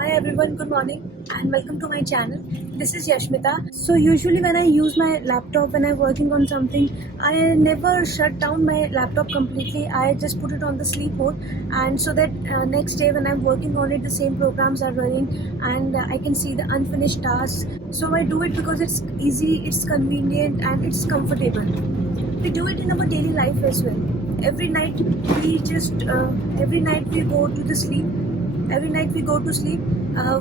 Hi everyone, good morning and welcome to my channel. This is Yashmita. So usually when I use my laptop when I'm working on something, I never shut down my laptop completely. I just put it on the sleep mode, and so that next day when I'm working on it, the same programs are running and I can see the unfinished tasks. So I do it because it's easy, it's convenient and it's comfortable. We do it in our daily life as well. Every night every night we go to the sleep. Every night we go to sleep,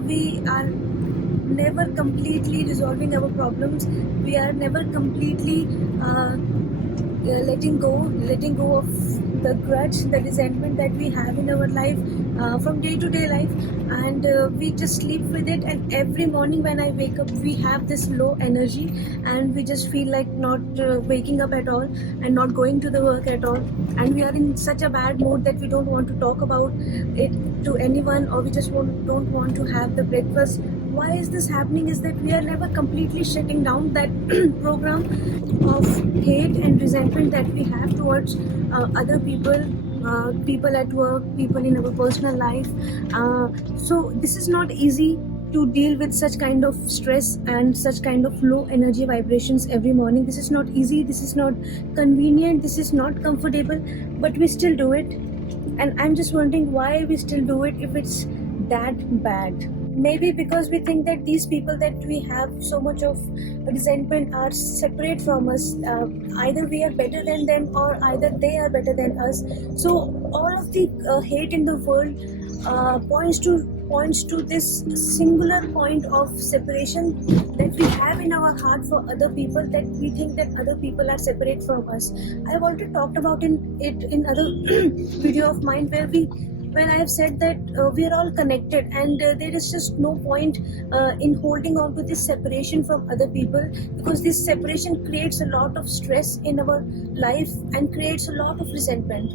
we are never completely resolving our problems. We are never completely letting go of the grudge, the resentment that we have in our life from day to day life, and we just sleep with it. And every morning when I wake up, we have this low energy, and we just feel like not waking up at all and not going to the work at all. And we are in such a bad mood that we don't want to talk about it to anyone, or we just don't want to have the breakfast. Why is this happening? Is that we are never completely shutting down that program of hate and resentment that we have towards other people, people at work, people in our personal life. So this is not easy to deal with such kind of stress and such kind of low energy vibrations every morning. This is not easy, this is not convenient, this is not comfortable, but we still do it. And I'm just wondering why we still do it if it's that bad. Maybe because we think that these people that we have so much of resentment are separate from us. Either we are better than them, or either they are better than us. So all of the hate in the world points to this singular point of separation that we have in our heart for other people, that we think that other people are separate from us. I've already talked about it in other video of mine where I have said that we are all connected, and there is just no point in holding on to this separation from other people, because this separation creates a lot of stress in our life and creates a lot of resentment.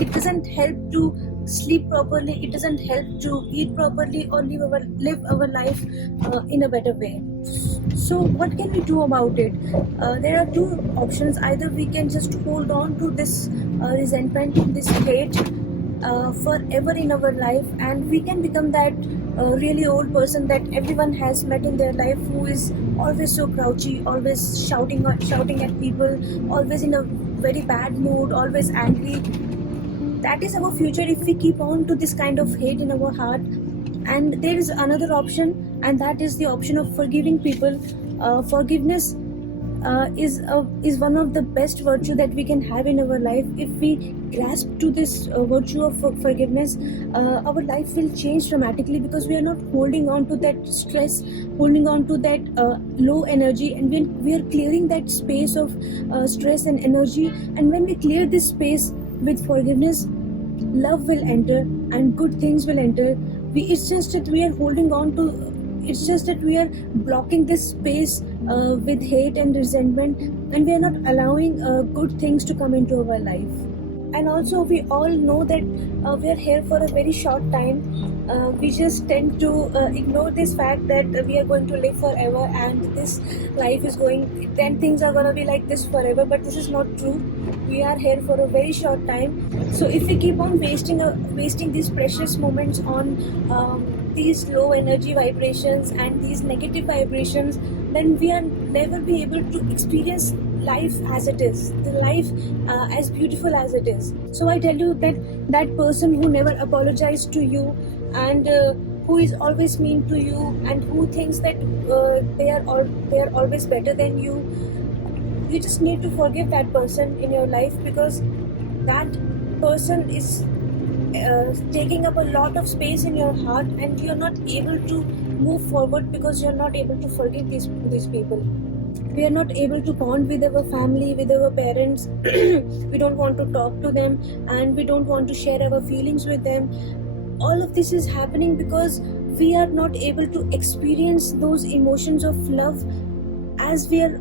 It doesn't help to sleep properly, it doesn't help to eat properly or live our life in a better way. So what can we do about it? There are two options. Either we can just hold on to this resentment, this hate forever in our life, and we can become that really old person that everyone has met in their life, who is always so grouchy, always shouting at people, always in a very bad mood, always angry. That is our future if we keep on to this kind of hate in our heart. And there is another option, and that is the option of forgiving people. Forgiveness is one of the best virtue that we can have in our life. If we grasp to this virtue of forgiveness, our life will change dramatically, because we are not holding on to that stress, holding on to that low energy, and we are clearing that space of stress and energy. And when we clear this space with forgiveness, love will enter and good things will enter. It's just that we are holding on to, it's just that we are blocking this space with hate and resentment, and we are not allowing good things to come into our life. And also we all know that we are here for a very short time. We just tend to ignore this fact that we are going to live forever, and this life is going, then things are going to be like this forever. But this is not true. We are here for a very short time. So if we keep on wasting these precious moments on these low energy vibrations and these negative vibrations, then we are never be able to experience life as it is, the life as beautiful as it is. So I tell you that that person who never apologized to you, and who is always mean to you, and who thinks that they are always better than you, you just need to forgive that person in your life, because that person is taking up a lot of space in your heart, and you're not able to move forward because you're not able to forgive these people. We are not able to bond with our family, with our parents. We don't want to talk to them, and we don't want to share our feelings with them. All of this is happening because we are not able to experience those emotions of love, as we are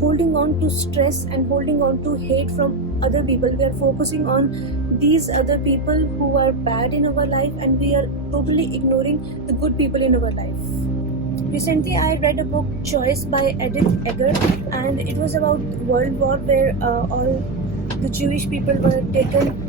holding on to stress and holding on to hate from other people. We are focusing on these other people who are bad in our life, and we are totally ignoring the good people in our life. Recently, I read a book, Choice by Edith Eger, and it was about World War, where all the Jewish people were taken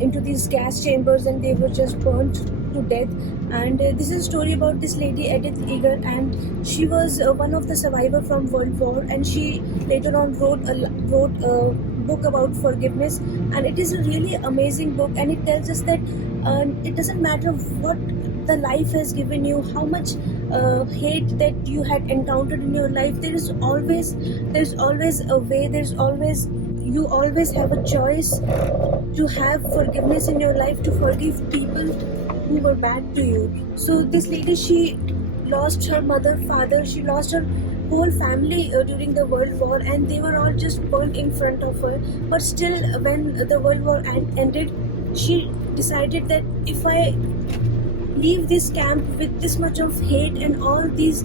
into these gas chambers and they were just burnt to death. And this is a story about this lady Edith Eger, and she was one of the survivor from World War, and she later on wrote a book about forgiveness. And it is a really amazing book, and it tells us that it doesn't matter what the life has given you, how much hate that you had encountered in your life. There's always a way. You always have a choice to have forgiveness in your life, to forgive people who were bad to you. So this lady, she lost her mother, father, she lost her whole family during the World War, and they were all just burned in front of her. But still, when the World War ended, she decided that if I leave this camp with this much of hate and all these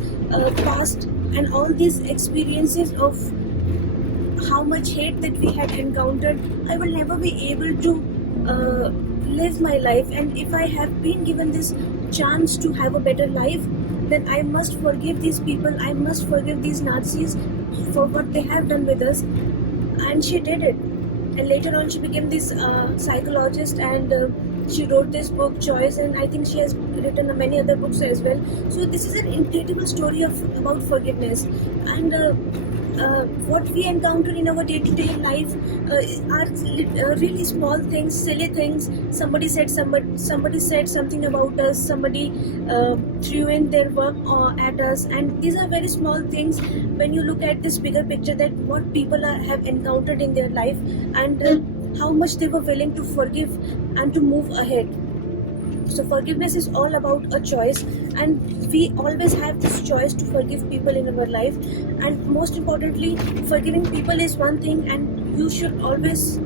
past and all these experiences of how much hate that we had encountered, I will never be able to live my life. And if I have been given this chance to have a better life, then I must forgive these people. I must forgive these Nazis for what they have done with us. And she did it. And later on, she became this psychologist, and she wrote this book, Choice, and I think she has written many other books as well. So this is an incredible story about forgiveness. And what we encounter in our day-to-day life are really small things, silly things. Somebody said something about us. Somebody threw in their work at us, and these are very small things when you look at this bigger picture, that what people have encountered in their life, and how much they were willing to forgive and to move ahead. So forgiveness is all about a choice, and we always have this choice to forgive people in our life. And most importantly, forgiving people is one thing, and you should always,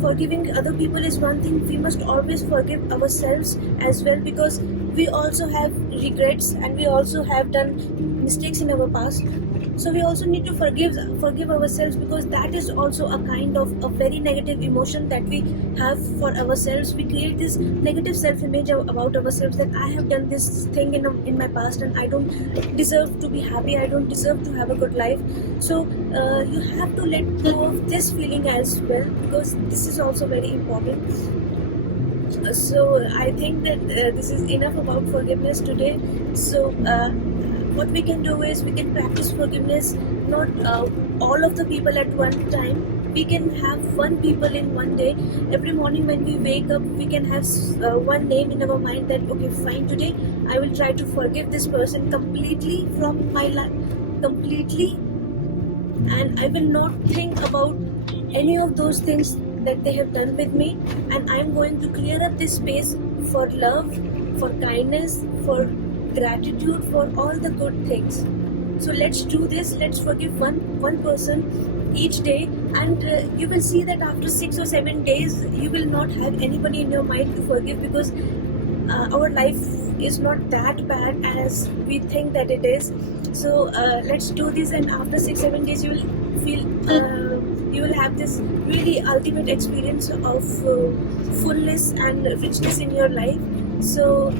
forgiving other people is one thing, we must always forgive ourselves as well, because we also have regrets and we also have done mistakes in our past. So we also need to forgive ourselves, because that is also a kind of a very negative emotion that we have for ourselves. We create this negative self-image about ourselves, that I have done this thing in my past and I don't deserve to be happy, I don't deserve to have a good life. So you have to let go of this feeling as well, because this is also very important. So I think that this is enough about forgiveness today. So what we can do is we can practice forgiveness, not all of the people at one time. We can have one people in one day. Every morning when we wake up, we can have one name in our mind, that okay, fine, today I will try to forgive this person completely from my life, completely, and I will not think about any of those things that they have done with me, and I'm going to clear up this space for love, for kindness, for gratitude, for all the good things. So let's do this. Let's forgive one person each day, and you will see that after 6 or 7 days you will not have anybody in your mind to forgive, because our life is not that bad as we think that it is. So let's do this, and after 6-7 days you will feel you will have this really ultimate experience of fullness and richness in your life. So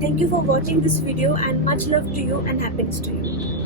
thank you for watching this video, and much love to you and happiness to you.